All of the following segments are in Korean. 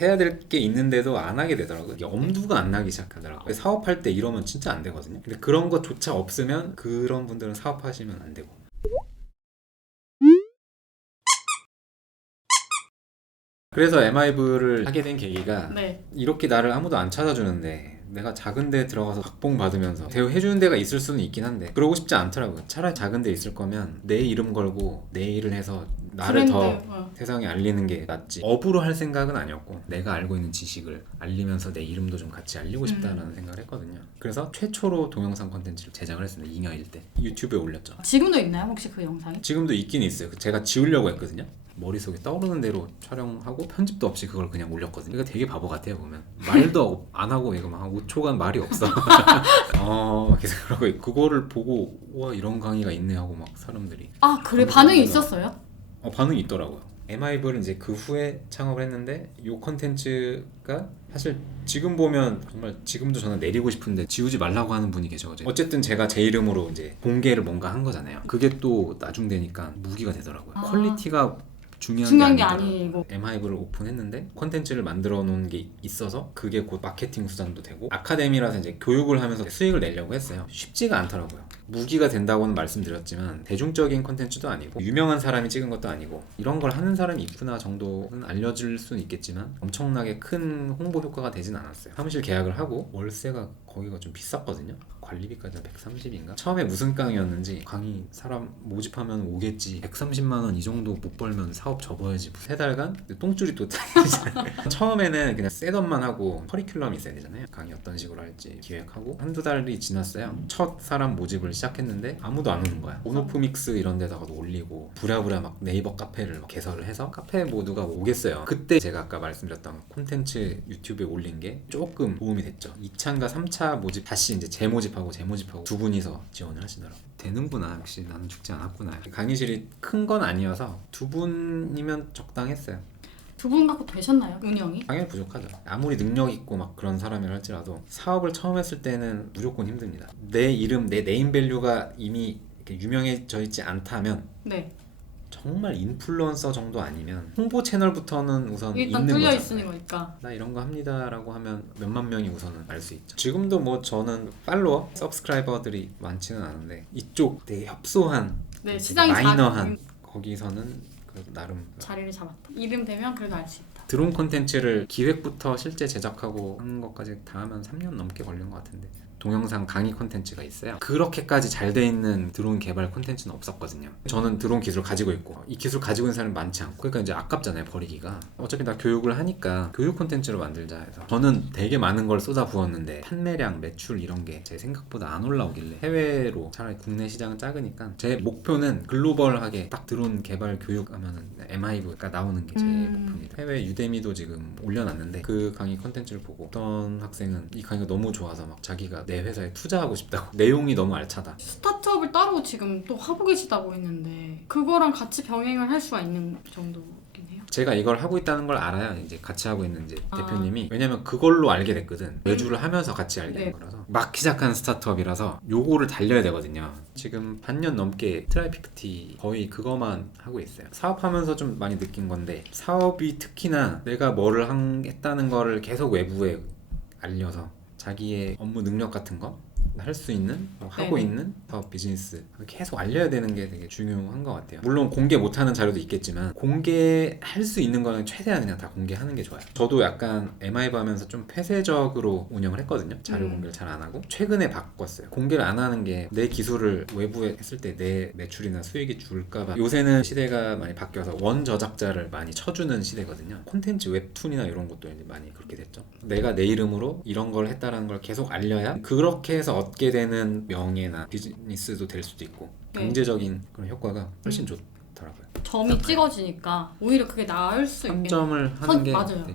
해야 될 게 있는데도 안 하게 되더라고요. 이게 엄두가 안 나기 시작하더라고요. 사업할 때 이러면 진짜 안 되거든요. 근데 그런 것조차 없으면 그런 분들은 사업하시면 안 되고. 그래서 MIV를 하게 된 계기가 네. 이렇게 나를 아무도 안 찾아주는데 내가 작은 데 들어가서 박봉 받으면서 대우해주는 데가 있을 수는 있긴 한데 그러고 싶지 않더라고요. 차라리 작은 데 있을 거면 내 이름 걸고 내 일을 해서 나를 브랜드, 더 세상에 알리는 게 낫지. 업으로 할 생각은 아니었고 내가 알고 있는 지식을 알리면서 내 이름도 좀 같이 알리고 싶다라는 생각을 했거든요. 그래서 최초로 동영상 콘텐츠를 제작을 했습니다. 2년일 때 유튜브에 올렸죠. 지금도 있나요 혹시 그 영상이? 지금도 있긴 있어요. 제가 지우려고 했거든요. 머릿속에 떠오르는 대로 촬영하고 편집도 없이 그걸 그냥 올렸거든요. 이거 되게 바보 같아요 보면. 말도 안 하고 이거 막 5초간 말이 없어. 계속 그러고 있고. 그거를 보고 와 이런 강의가 있네 하고 막 사람들이 아 그래 반응이 있었어요? 반응이 있더라고요. MIV를 이제 그 후에 창업을 했는데 이 컨텐츠가 사실 지금 보면 정말 지금도 저는 내리고 싶은데 지우지 말라고 하는 분이 계셔가지고 어쨌든 제가 제 이름으로 이제 공개를 뭔가 한 거잖아요. 그게 또 나중 되니까 무기가 되더라고요. 퀄리티가 중요한 게 아니고 MIV를 오픈했는데 콘텐츠를 만들어 놓은 게 있어서 그게 곧 마케팅 수단도 되고 아카데미라서 이제 교육을 하면서 수익을 내려고 했어요. 쉽지가 않더라고요. 무기가 된다고는 말씀드렸지만 대중적인 콘텐츠도 아니고 유명한 사람이 찍은 것도 아니고 이런 걸 하는 사람이 있구나 정도는 알려줄 수는 있겠지만 엄청나게 큰 홍보 효과가 되진 않았어요. 사무실 계약을 하고 월세가 거기가 좀 비쌌거든요. 관리비까지 130인가? 처음에 무슨 강의였는지 강의 사람 모집하면 오겠지 130만 원 이 정도 못 벌면 사업 접어야지 3달간 똥줄이 또 처음에는 그냥 셋업만 하고 커리큘럼이 있어야 되잖아요. 강의 어떤 식으로 할지 기획하고 한두 달이 지났어요. 첫 사람 모집을 시작했는데 아무도 안 오는 거야. 온오프믹스 이런 데다가도 올리고 부랴부랴 막 네이버 카페를 막 개설을 해서 카페 모두가 오겠어요. 그때 제가 아까 말씀드렸던 콘텐츠 유튜브에 올린 게 조금 도움이 됐죠. 2차인가 3차 모집 다시 이제 재모집하고 두 분이서 지원을 하시더라고요. 되는구나. 역시 나는 죽지 않았구나. 강의실이 큰 건 아니어서 2분이면 적당했어요. 2분 갖고 되셨나요? 운영이? 당연히 부족하죠. 아무리 능력 있고 막 그런 사람이라 할지라도 사업을 처음 했을 때는 무조건 힘듭니다. 내 이름, 내 네임밸류가 이미 이렇게 유명해져 있지 않다면 네. 정말 인플루언서 정도 아니면 홍보 채널부터는 우선 일단 있는 뚫려 거잖아요. 있으니까. 나 이런 거 합니다 라고 하면 몇만 명이 우선은 알 수 있죠. 지금도 뭐 저는 팔로워, 서브스크라이버들이 많지는 않은데 이쪽 되게 협소한 네, 되게 시장이 마이너한 거기서는 그래도 나름 자리를 잡았다. 이름 되면 그래도 알 수 있다. 드론 콘텐츠를 기획부터 실제 제작하고 하는 것까지 다 하면 3년 넘게 걸린 것 같은데 동영상 강의 콘텐츠가 있어요. 그렇게까지 잘 돼 있는 드론 개발 콘텐츠는 없었거든요. 저는 드론 기술을 가지고 있고 이 기술 가지고 있는 사람이 많지 않고 그러니까 이제 아깝잖아요 버리기가. 어차피 다 교육을 하니까 교육 콘텐츠로 만들자 해서 저는 되게 많은 걸 쏟아 부었는데 판매량, 매출 이런 게 제 생각보다 안 올라오길래 해외로 차라리 국내 시장은 작으니까 제 목표는 글로벌하게 딱 드론 개발 교육하면은 MIV가 나오는 게 제 목표입니다. 해외 유데미도 지금 올려놨는데 그 강의 콘텐츠를 보고 어떤 학생은 이 강의가 너무 좋아서 막 자기가 내 회사에 투자하고 싶다고 내용이 너무 알차다. 스타트업을 따로 지금 또 하고 계시다고 했는데 그거랑 같이 병행을 할 수가 있는 정도긴 해요. 제가 이걸 하고 있다는 걸 알아야 이제 같이 하고 있는 이제 대표님이 왜냐면 그걸로 알게 됐거든. 외주를 하면서 같이 알게 된 거라서 막 시작한 스타트업이라서 요거를 달려야 되거든요. 지금 반년 넘게 트라이피크티 거의 그거만 하고 있어요. 사업하면서 좀 많이 느낀 건데 사업이 특히나 내가 뭐를 했다는 거를 계속 외부에 알려서 자기의 업무 능력 같은 거 할 수 있는 하고 있는 사업 비즈니스 계속 알려야 되는 게 되게 중요한 것 같아요. 물론 공개 못하는 자료도 있겠지만 공개할 수 있는 거는 최대한 그냥 다 공개하는 게 좋아요. 저도 약간 MIB 하면서 좀 폐쇄적으로 운영을 했거든요. 자료 공개를 잘 안 하고 최근에 바꿨어요. 공개를 안 하는 게 내 기술을 외부에 했을 때 내 매출이나 수익이 줄까봐. 요새는 시대가 많이 바뀌어서 원 저작자를 많이 쳐주는 시대거든요. 콘텐츠 웹툰이나 이런 것도 이제 많이 그렇게 됐죠. 내가 내 이름으로 이런 걸 했다라는 걸 계속 알려야 그렇게 해서 얻게 되는 명예나 비즈니스도 될 수도 있고 경제적인 그런 효과가 훨씬 좋더라고요. 점이 찍어지니까 오히려 그게 나을 수 있겠네요. 3점을 하는 게 맞아요.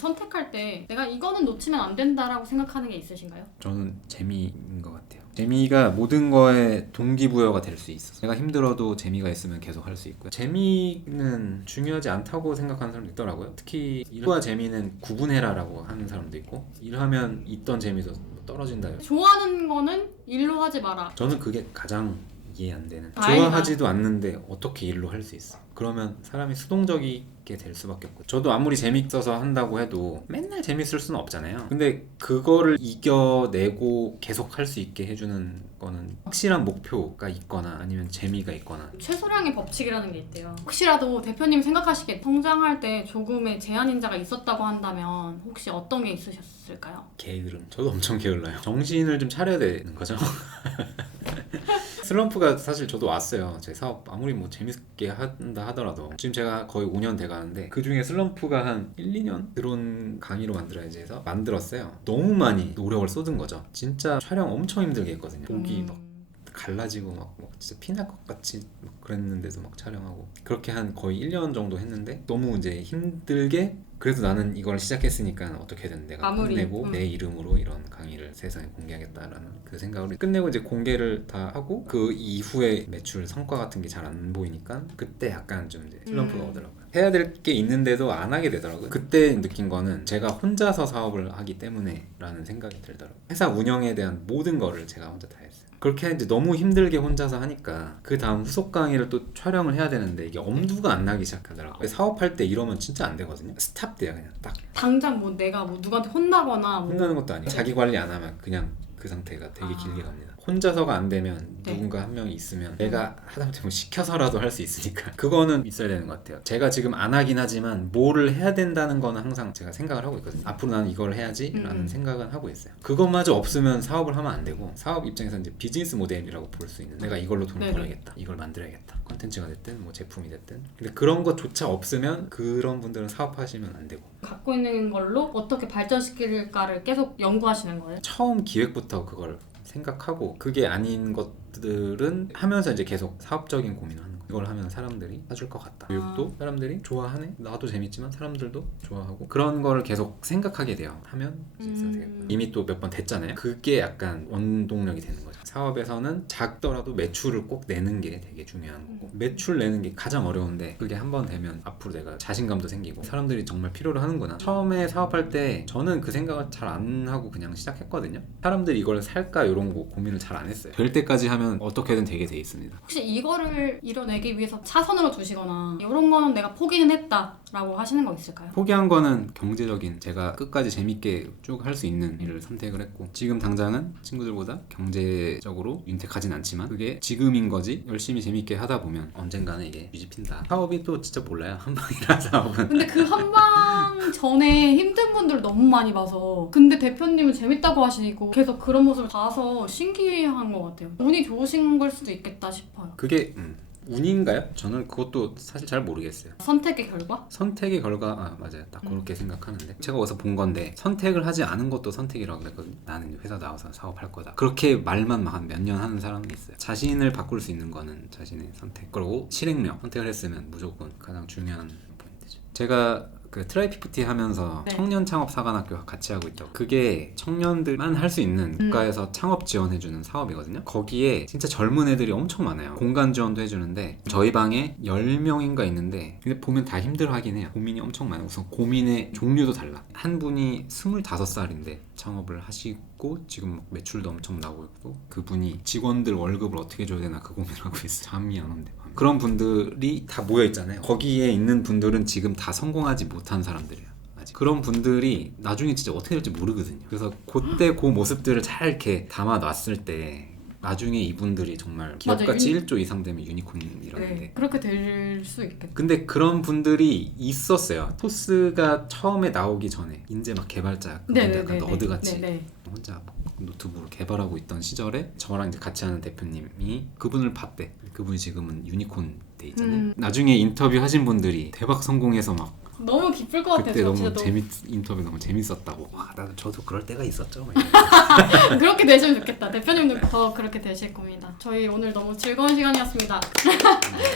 선택할 때 내가 이거는 놓치면 안 된다라고 생각하는 게 있으신가요? 저는 재미인 것 같아요. 재미가 모든 거에 동기부여가 될 수 있어서 내가 힘들어도 재미가 있으면 계속 할 수 있고요. 재미는 중요하지 않다고 생각하는 사람도 있더라고요. 특히 일과 재미는 구분해라라고 하는 사람도 있고 일하면 있던 재미도 떨어진다. 좋아하는 거는 일로 하지 마라. 저는 그게 가장 이해 안 되는. 다행이다. 좋아하지도 않는데 어떻게 일로 할 수 있어? 그러면 사람이 수동적이게 될 수밖에 없고, 저도 아무리 재밌어서 한다고 해도 맨날 재밌을 수는 없잖아요. 근데 그거를 이겨내고 계속 할 수 있게 해주는 거는 확실한 목표가 있거나 아니면 재미가 있거나. 최소량의 법칙이라는 게 있대요. 혹시라도 대표님 생각하시기에 성장할 때 조금의 제한 인자가 있었다고 한다면 혹시 어떤 게 있으셨을까요? 게으름. 저도 엄청 게을러요. 정신을 좀 차려야 되는 거죠. 슬럼프가 사실 저도 왔어요. 제 사업 아무리 뭐 재밌게 한다 하더라도 지금 제가 거의 5년 돼가는데 그 중에 슬럼프가 한 1, 2년 드론 강의로 만들어야지 해서 만들었어요. 너무 많이 노력을 쏟은 거죠. 진짜 촬영 엄청 힘들게 했거든요. 목이 막 갈라지고 막 진짜 피날 것 같이 막 그랬는데도 막 촬영하고 그렇게 한 거의 1년 정도 했는데 너무 이제 힘들게, 그래도 나는 이걸 시작했으니까 어떻게든 내가 마무리. 끝내고 내 이름으로 이런 강의를 세상에 공개하겠다라는 그 생각으로 끝내고 이제 공개를 다 하고 그 이후에 매출 성과 같은 게 잘 안 보이니까 그때 약간 좀 이제 슬럼프가 오더라고요. 해야 될 게 있는데도 안 하게 되더라고요. 그때 느낀 거는 제가 혼자서 사업을 하기 때문에 라는 생각이 들더라고요. 회사 운영에 대한 모든 거를 제가 혼자 다 했어요. 그렇게 이제 너무 힘들게 혼자서 하니까 그 다음 후속 강의를 또 촬영을 해야 되는데 이게 엄두가 안 나기 시작하더라고요. 사업할 때 이러면 진짜 안 되거든요. 스탑돼요. 그냥 딱 당장 뭐 내가 뭐 누구한테 혼나거나 뭐 혼나는 것도 아니고 자기 관리 안 하면 그냥 그 상태가 되게 길게 갑니다. 혼자서가 안 되면 네. 누군가 한 명이 있으면 내가 하다못해 뭐 시켜서라도 할 수 있으니까 그거는 있어야 되는 것 같아요. 제가 지금 안 하긴 하지만 뭐를 해야 된다는 거는 항상 제가 생각을 하고 있거든요. 앞으로 나는 이걸 해야지 라는 생각은 하고 있어요. 그것마저 없으면 사업을 하면 안 되고, 사업 입장에서 이제 비즈니스 모델이라고 볼 수 있는, 내가 이걸로 돈을 네네. 벌어야겠다, 이걸 만들어야겠다, 컨텐츠가 됐든 뭐 제품이 됐든. 근데 그런 것조차 없으면 그런 분들은 사업하시면 안 되고, 갖고 있는 걸로 어떻게 발전시킬까를 계속 연구하시는 거예요? 처음 기획부터 그걸 생각하고 그게 아닌 것들은 하면서 이제 계속 사업적인 고민을 하는 거예요. 이걸 하면 사람들이 사줄 것 같다. 교육도 사람들이 좋아하네. 나도 재밌지만 사람들도 좋아하고, 그런 거를 계속 생각하게 돼요. 하면 있어야 되겠고. 이미 또 몇 번 됐잖아요. 그게 약간 원동력이 되는 거죠. 사업에서는 작더라도 매출을 꼭 내는 게 되게 중요한 거고, 매출 내는 게 가장 어려운데 그게 한 번 되면 앞으로 내가 자신감도 생기고 사람들이 정말 필요로 하는구나. 처음에 사업할 때 저는 그 생각을 잘 안 하고 그냥 시작했거든요. 사람들이 이걸 살까 이런 거 고민을 잘 안 했어요. 될 때까지 하면 어떻게든 되게 돼 있습니다. 혹시 이거를 이뤄내기 위해서 차선으로 두시거나 이런 거는 내가 포기는 했다라고 하시는 거 있을까요? 포기한 거는 경제적인, 제가 끝까지 재밌게 쭉 할 수 있는 일을 선택을 했고, 지금 당장은 친구들보다 경제적으로 윤택하진 않지만 그게 지금인 거지. 열심히 재밌게 하다 보면 언젠가는 이게 뒤집힌다. 사업이 또 진짜 몰라요. 한 방이라 사업은. 근데 그 한방 전에 힘든 분들 너무 많이 봐서, 근데 대표님은 재밌다고 하시고 계속 그런 모습을 봐서 신기한 것 같아요. 운이 좋으신 걸 수도 있겠다 싶어요. 그게 운인가요? 저는 그것도 사실 잘 모르겠어요. 선택의 결과? 선택의 결과, 맞아요. 딱 그렇게 생각하는데, 제가 어디서 본 건데 선택을 하지 않은 것도 선택이라고 그랬거든요. 나는 회사 나와서 사업할 거다. 그렇게 말만 막 한 몇 년 하는 사람이 있어요. 자신을 바꿀 수 있는 거는 자신의 선택, 그리고 실행력. 선택을 했으면 무조건 가장 중요한 포인트죠. 제가 그 트라이피프티 하면서 네. 청년 창업 사관학교 같이 하고 있다고. 그게 청년들만 할 수 있는 국가에서 창업 지원해주는 사업이거든요. 거기에 진짜 젊은 애들이 엄청 많아요. 공간 지원도 해주는데 저희 방에 10명인가 있는데, 근데 보면 다 힘들어하긴 해요. 고민이 엄청 많아요. 우선 고민의 종류도 달라. 한 분이 25살인데 창업을 하시고 지금 막 매출도 엄청 나고 있고, 그분이 직원들 월급을 어떻게 줘야 되나 그 고민을 하고 있어요. 잠이 안 온대. 그런 분들이 다 모여 있잖아요. 거기에 있는 분들은 지금 다 성공하지 못한 사람들이에요. 아직. 그런 분들이 나중에 진짜 어떻게 될지 모르거든요. 그래서 그때 그 모습들을 잘 이렇게 담아 놨을 때 나중에 이분들이 정말 기업가치 1조 이상 되면 유니콘이라는데. 네, 그렇게 될 수 있겠다. 근데 그런 분들이 있었어요. 토스가 처음에 나오기 전에 인제 막 개발자, 약간 너드같이 혼자 막 노트북을 개발하고 있던 시절에 저랑 이제 같이 하는 대표님이 그분을 봤대. 그분이 지금은 유니콘 돼 있잖아요. 나중에 인터뷰 하신 분들이 대박 성공해서 막 너무 기쁠 것 같아요. 그때 너무 진짜 인터뷰 너무 재밌었다고. 와, 나도 저도 그럴 때가 있었죠. 그렇게 되시면 좋겠다. 대표님도 더 그렇게 되실 겁니다. 저희 오늘 너무 즐거운 시간이었습니다.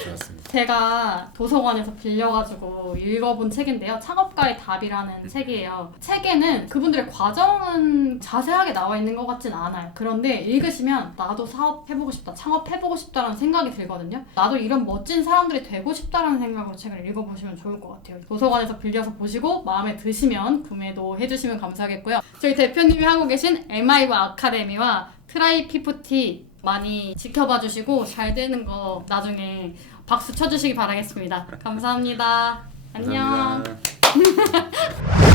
좋았습니다. 제가 도서관에서 빌려가지고 읽어본 책인데요. 창업가의 답이라는 책이에요. 책에는 그분들의 과정은 자세하게 나와 있는 것 같진 않아요. 그런데 읽으시면 나도 사업해보고 싶다, 창업해보고 싶다라는 생각이 들거든요. 나도 이런 멋진 사람들이 되고 싶다라는 생각으로 책을 읽어보시면 좋을 것 같아요. 도서관에서 빌려서 보시고 마음에 드시면 구매도 해주시면 감사하겠고요. 저희 대표님이 하고 계신 MI브 아카데미와 트라이피프티 많이 지켜봐 주시고 잘 되는 거 나중에 박수 쳐주시기 바라겠습니다. 감사합니다. 안녕. 감사합니다.